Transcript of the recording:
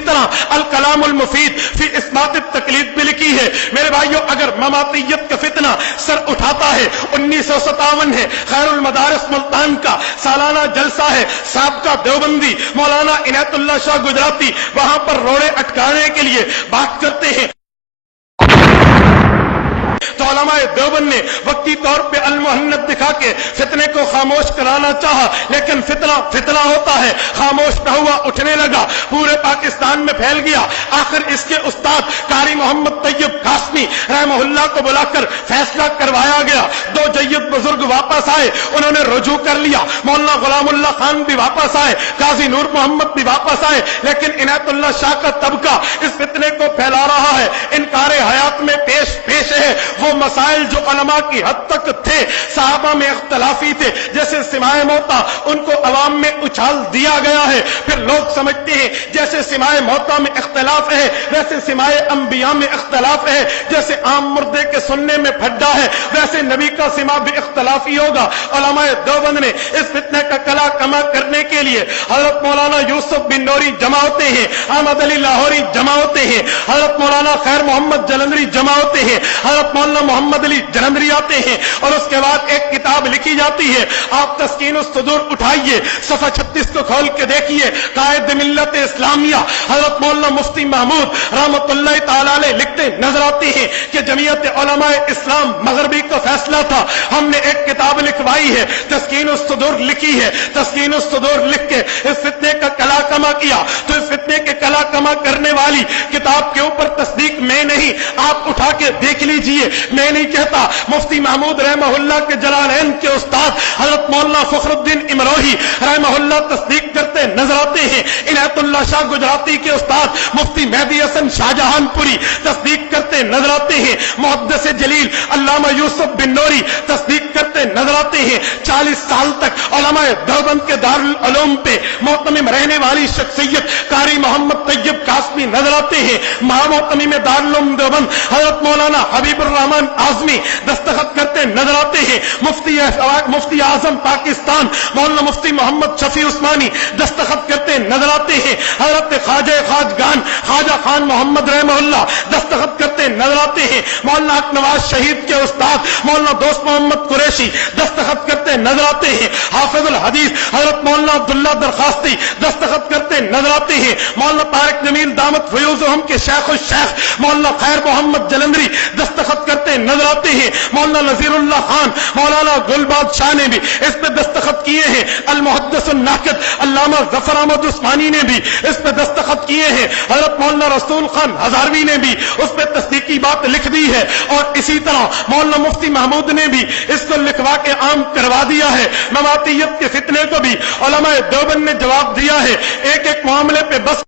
اسی طرح الکلام المفید فی اثبات التقلید بھی لکھی ہے۔ میرے بھائیوں، اگر مماتیت کا فتنہ سر اٹھاتا ہے، 1957 ہے، خیر المدارس ملتان کا سالانہ جلسہ ہے، سابقہ دیوبندی مولانا عنایت اللہ شاہ گجراتی وہاں پر روڑے اٹکانے کے لیے بات کرتے ہیں، تو علماء دیوبند نے وقتی طور پہ المحنت دکھا کے فتنے کو خاموش کرانا چاہا، لیکن فتنہ ہوتا ہے، خاموش نہ ہوا، اٹھنے لگا، پورے پاکستان میں پھیل گیا۔ آخر اس کے استاد قاری محمد طیب قاسمی رحمہ اللہ کو بلا کر فیصلہ کروایا گیا۔ دو جید بزرگ واپس آئے، انہوں نے رجوع کر لیا، مولانا غلام اللہ خان بھی واپس آئے، قاضی نور محمد بھی واپس آئے، لیکن عنایت اللہ شاہ کا طبقہ اس فتنے کو پھیلا رہا ہے۔ انکار حیات میں پیش ہے وہ مسائل جو علماء کی حد تک تھے، صحابہ میں اختلافی تھے، جیسے سماع موتا ان کو عوام میں اچھال دیا گیا ہے۔ پھر لوگ سمجھتے ہیں جیسے سماع موتا میں اختلاف ہے ویسے سماع انبیاء میں اختلاف ہے، جیسے عام مردے کے سننے میں پھڈا ہے ویسے نبی کا سماع بھی اختلافی ہوگا۔ علماء دیوبند نے اس فتنے کا کلا کما کرنے کے لیے حضرت مولانا یوسف بن نوری جمع ہوتے ہیں، احمد علی لاہوری جمع ہوتے ہیں، حضرت مولانا خیر محمد جلندری جمع ہوتے ہیں، حضرت مولانا محمد علی جلندری آتے ہیں، اور اس کے بعد ایک کتاب لکھی جاتی ہے۔ آپ تسکین الصدور اٹھائیے، صفحہ 36 کو کھول کے دیکھیے، قائد ملت اسلامیہ حضرت مولانا مفتی محمود رحمت اللہ تعالی علیہ لکھتے نظر آتے ہیں کہ جمعیت علماء اسلام مغربی کا فیصلہ تھا، ہم نے ایک کتاب لکھوائی ہے، تسکین الصدور لکھی ہے، تسکین الصدور لکھ کے اس فتنے کا کلا کما کیا۔ تو اس فتنے کے کلا کما کرنے والی کتاب کے اوپر تصدیق میں نہیں، آپ اٹھا کے دیکھ لیجئے، میں نہیں کہتا، مفتی محمود رحمہ اللہ کے جلالین کے استاد حضرت مولانا فخر الدین امروہی رحمہ اللہ تصدیق کرتے نظر آتے ہیں، عنایت اللہ شاہ گجراتی کے استاد مفتی مہدی حسن شاہجہان پوری تصدیق کرتے نظر آتے ہیں، محدث جلیل علامہ یوسف بن نوری تصدیق کرتے نظر آتے ہیں۔ 40 سال تک علماء دیوبند کے دارالعلوم پہ معتمم رہنے والی شخصیت قاری محمد طیب قاسمی نظر آتے ہیں۔ معتمم دارالعلوم دیوبند حضرت مولانا حبیب الرحمان اعظمی دستخط کرتے نظر آتے ہیں۔ مفتی اعظم پاکستان مولانا مفتی محمد شفیع عثمانی دستخط کرتے نظر آتے ہیں۔ حضرت خواجہ خواجگان خواجہ خان محمد رحمہ اللہ دستخط کرتے نظر آتے ہیں۔ مولانا حق نواز شہید کے استاد مولانا دوست محمد قریشی دستخط کرتے نظر آتے ہیں۔ حافظ الحدیث حضرت مولانا عبداللہ درخواستی دستخط کرتے نظر آتے ہیں۔ مولانا طارق جمیل دامت فیوزہم کے شیخ الشیخ مولانا خیر محمد جلندری دستخط کرتے نظر آتے ہیں۔ مولانا نذیر اللہ خان مولانا گلباد شاہ نے بھی اس پہ دستخط کیے ہیں۔ المحدث الناقد علامہ ظفر احمد عثمانی نے بھی اس پہ دستخط کیے ہیں۔ حضرت مولانا رسول خان ہزاروی نے بھی اس پہ تصدیقی بات لکھ دی ہے، اور اسی طرح مولانا مفتی محمود نے بھی اس کو لکھوا کے عام کروا دیا ہے۔ مماتیت کے فتنے کو بھی علماء دیوبند نے جواب دیا ہے، ایک ایک معاملے پہ بس